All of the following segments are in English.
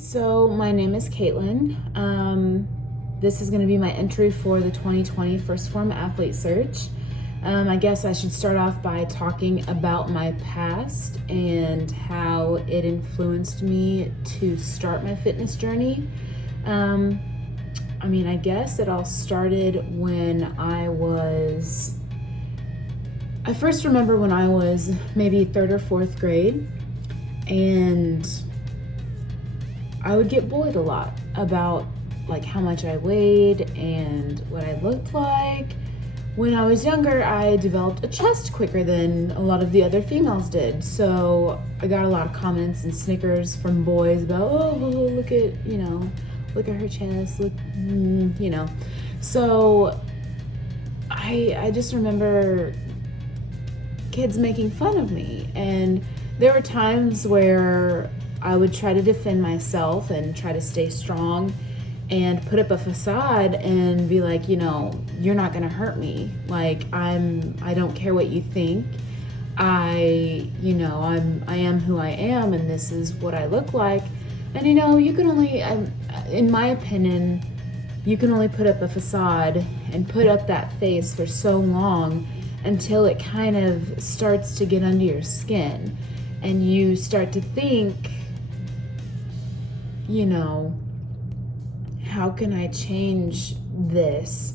So my name is Caitlin. This is going to be my entry for the 2020 First Phorm Athlete Search. I guess I should start off by talking about my past and how it influenced me to start my fitness journey. I guess it all started when I first remember when I was maybe third or fourth grade, and I would get bullied a lot about like how much I weighed and what I looked like. When I was younger, I developed a chest quicker than a lot of the other females did. So I got a lot of comments and snickers from boys about, oh, look at her chest, look. So I just remember kids making fun of me. And there were times where I would try to defend myself and try to stay strong and put up a facade and be like, you're not gonna hurt me. Like I don't care what you think. I am who I am, and this is what I look like. And you can only, in my opinion, you can only put up a facade and put up that face for so long until it kind of starts to get under your skin and you start to think, how can I change this?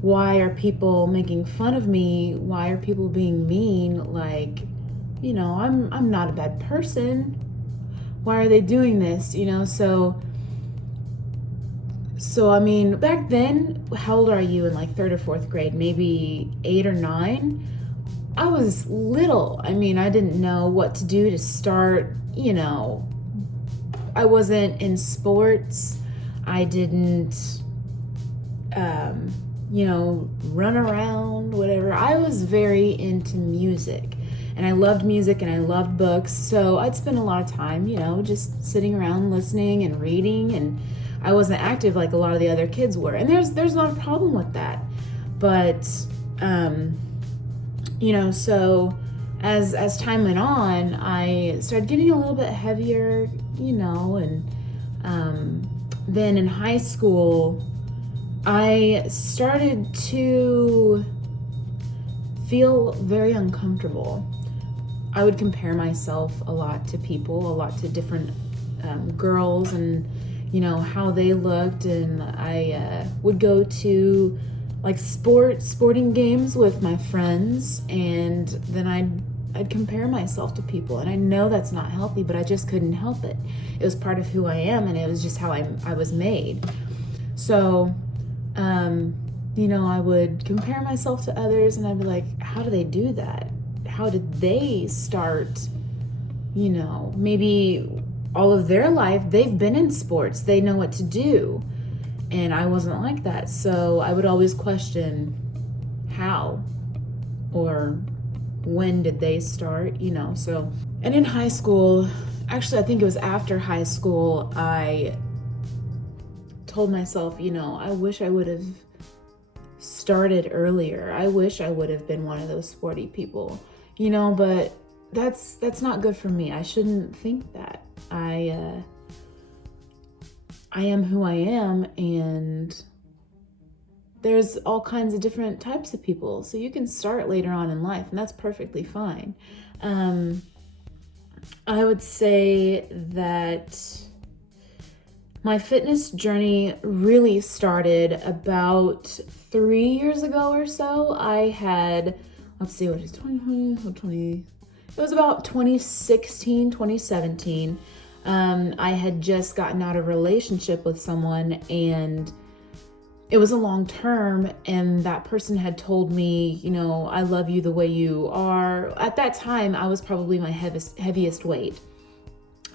Why are people making fun of me? Why are people being mean? Like, I'm not a bad person. Why are they doing this? So back then, how old are you in like third or fourth grade? Maybe 8 or 9? I was little. I didn't know what to do to start, I wasn't in sports. I didn't, run around, whatever. I was very into music, and I loved music and I loved books. So I'd spend a lot of time, just sitting around listening and reading, and I wasn't active like a lot of the other kids were. And there's not a problem with that. But, so as time went on, I started getting a little bit heavier, and then in high school, I started to feel very uncomfortable. I would compare myself a lot to people, a lot to different girls, and how they looked, and I would go to like sporting games with my friends, and then I'd compare myself to people, and I know that's not healthy, but I just couldn't help it. It was part of who I am, and it was just how I was made. So, I would compare myself to others, and I'd be like, how do they do that? How did they start, maybe all of their life, they've been in sports, they know what to do. And I wasn't like that. So I would always question how or when did they start, so. And in high school, actually, I think it was after high school, I told myself, I wish I would have started earlier. I wish I would have been one of those sporty people, but that's not good for me. I shouldn't think that. I am who I am, and there's all kinds of different types of people. So you can start later on in life, and that's perfectly fine. I would say that my fitness journey really started about 3 years ago or so. I had, let's see, what is 2020? It was about 2016, 2017. I had just gotten out of a relationship with someone, and it was a long term, and that person had told me, I love you the way you are. At that time, I was probably my heaviest weight.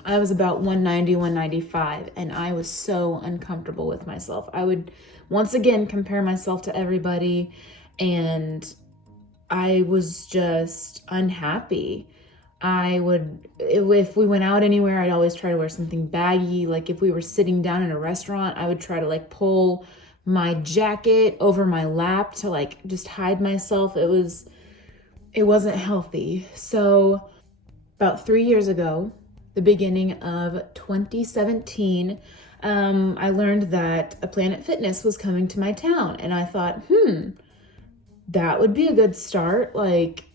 I was about 190, 195, and I was so uncomfortable with myself. I would once again compare myself to everybody, and I was just unhappy. If we went out anywhere, I'd always try to wear something baggy. Like if we were sitting down in a restaurant, I would try to like pull my jacket over my lap to like just hide myself. It wasn't healthy. So about 3 years ago, the beginning of 2017, I learned that a Planet Fitness was coming to my town. And I thought, that would be a good start. Like,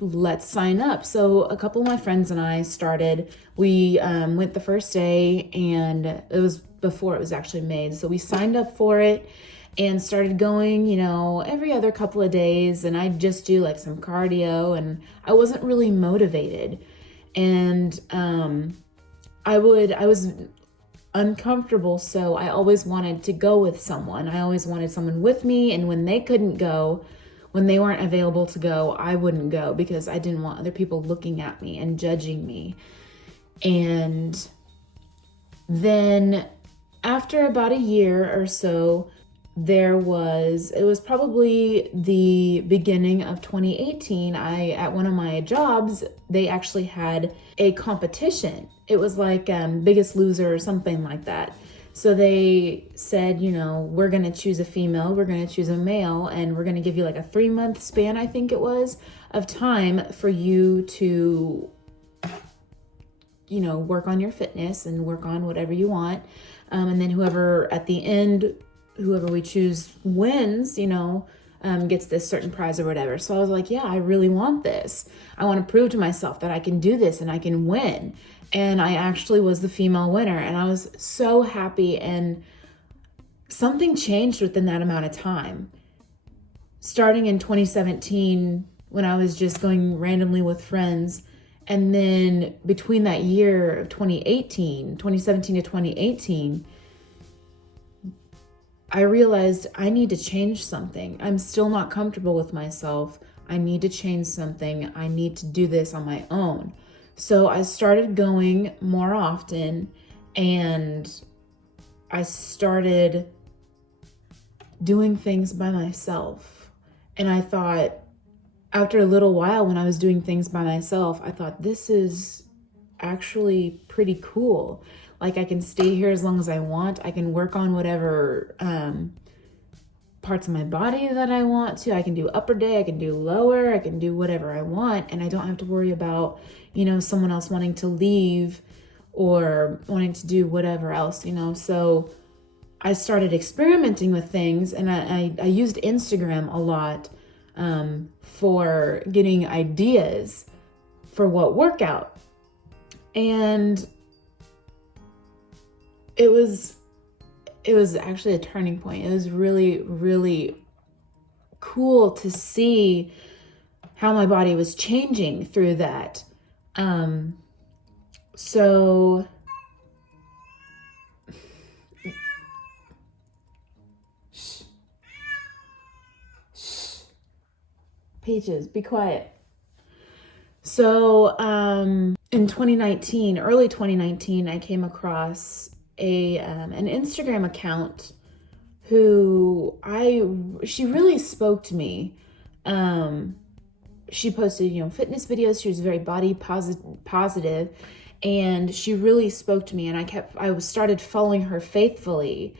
let's sign up. So a couple of my friends and I started. We went the first day, and it was before it was actually made. So we signed up for it and started going, every other couple of days. And I'd just do like some cardio, and I wasn't really motivated. And I was uncomfortable, so I always wanted to go with someone. I always wanted someone with me, and when they couldn't go, when they weren't available to go, I wouldn't go because I didn't want other people looking at me and judging me. And then after about a year or so, it was probably the beginning of 2018. At one of my jobs, they actually had a competition. It was like Biggest Loser or something like that. So they said, we're going to choose a female, we're going to choose a male, and we're going to give you like a 3-month span, I think it was, of time for you to, work on your fitness and work on whatever you want. And then whoever we choose wins, gets this certain prize or whatever. So I was like, yeah, I really want this. I want to prove to myself that I can do this and I can win. And I actually was the female winner, and I was so happy. And something changed within that amount of time. Starting in 2017, when I was just going randomly with friends, and then between that year of 2017 to 2018, I realized I need to change something. I'm still not comfortable with myself. I need to change something. I need to do this on my own. So I started going more often, and I started doing things by myself. And I thought, after a little while, when I was doing things by myself, I thought, this is actually pretty cool. Like, I can stay here as long as I want. I can work on whatever parts of my body that I want to. I can do upper day, I can do lower, I can do whatever I want. And I don't have to worry about, someone else wanting to leave or wanting to do whatever else, So I started experimenting with things, and I used Instagram a lot for getting ideas for what workout. And it was actually a turning point. It was really, really cool to see how my body was changing through that. So Peaches, be quiet. So in 2019, early 2019, I came across an Instagram account she really spoke to me. She posted, fitness videos. She was very body positive, and she really spoke to me. And I started following her faithfully,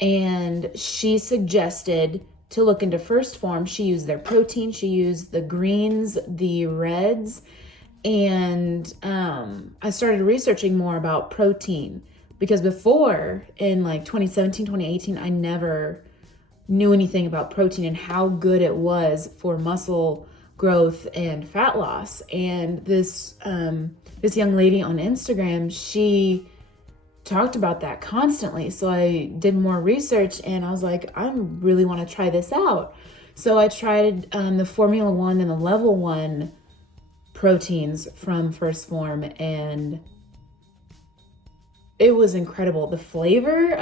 and she suggested to look into Phorm. She used their protein. She used the greens, the reds, and I started researching more about protein. Because before, in like 2017, 2018, I never knew anything about protein and how good it was for muscle growth and fat loss. And this young lady on Instagram, she talked about that constantly. So I did more research, and I was like, I really want to try this out. So I tried the Formula 1 and the Level 1 proteins from Phorm, and it was incredible. The flavor,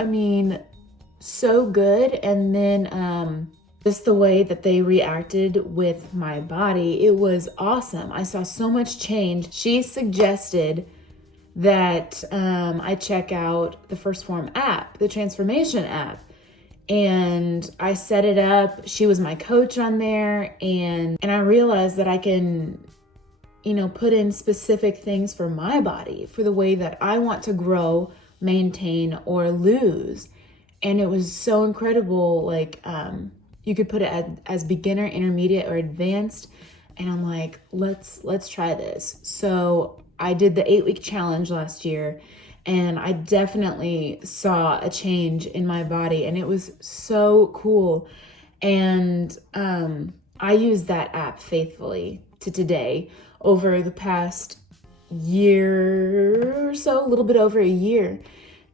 so good. And then just the way that they reacted with my body, it was awesome. I saw so much change. She suggested that I check out the Phorm app, the transformation app. And I set it up. She was my coach on there. And I realized that I can, put in specific things for my body, for the way that I want to grow, maintain, or lose. And it was so incredible. Like, you could put it as beginner, intermediate, or advanced. And I'm like, let's try this. So I did the 8-week challenge last year, and I definitely saw a change in my body, and it was so cool. And I use that app faithfully to today over the past year or so, a little bit over a year.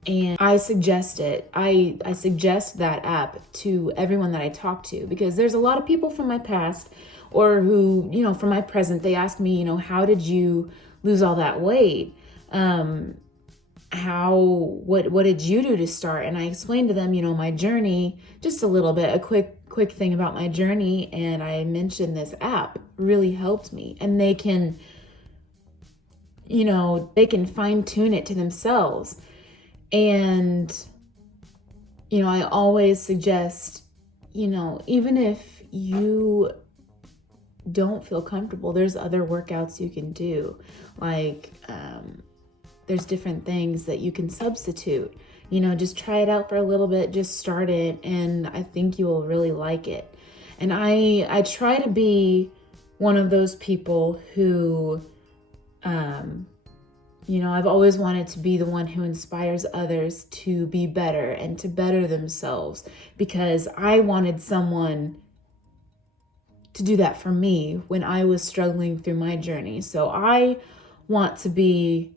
And I suggest it. I suggest that app to everyone that I talk to, because there's a lot of people from my past or who, you know, from my present, they ask me, you know, how did you lose all that weight? What did you do to start? And I explained to them, you know, my journey, just a little bit, a quick thing about my journey. And I mentioned this app really helped me, and they can, you know, they can fine tune it to themselves. And, you know, I always suggest, you know, even if you don't feel comfortable, there's other workouts you can do. Like, there's different things that you can substitute. You know, just try it out for a little bit, just start it, and I think you will really like it. And I try to be one of those people who, you know, I've always wanted to be the one who inspires others to be better and to better themselves, because I wanted someone to do that for me when I was struggling through my journey. So I want to be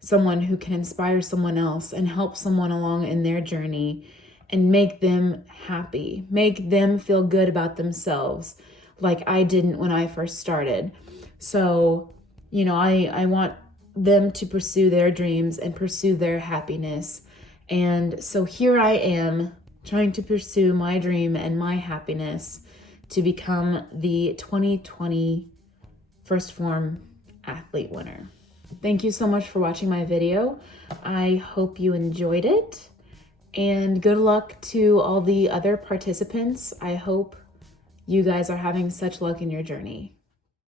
someone who can inspire someone else and help someone along in their journey and make them happy, make them feel good about themselves like I didn't when I first started. So, you know, I want them to pursue their dreams and pursue their happiness. And so here I am trying to pursue my dream and my happiness to become the 2020 First Phorm athlete winner. Thank you so much for watching my video. I hope you enjoyed it, and good luck to all the other participants. I hope you guys are having such luck in your journey.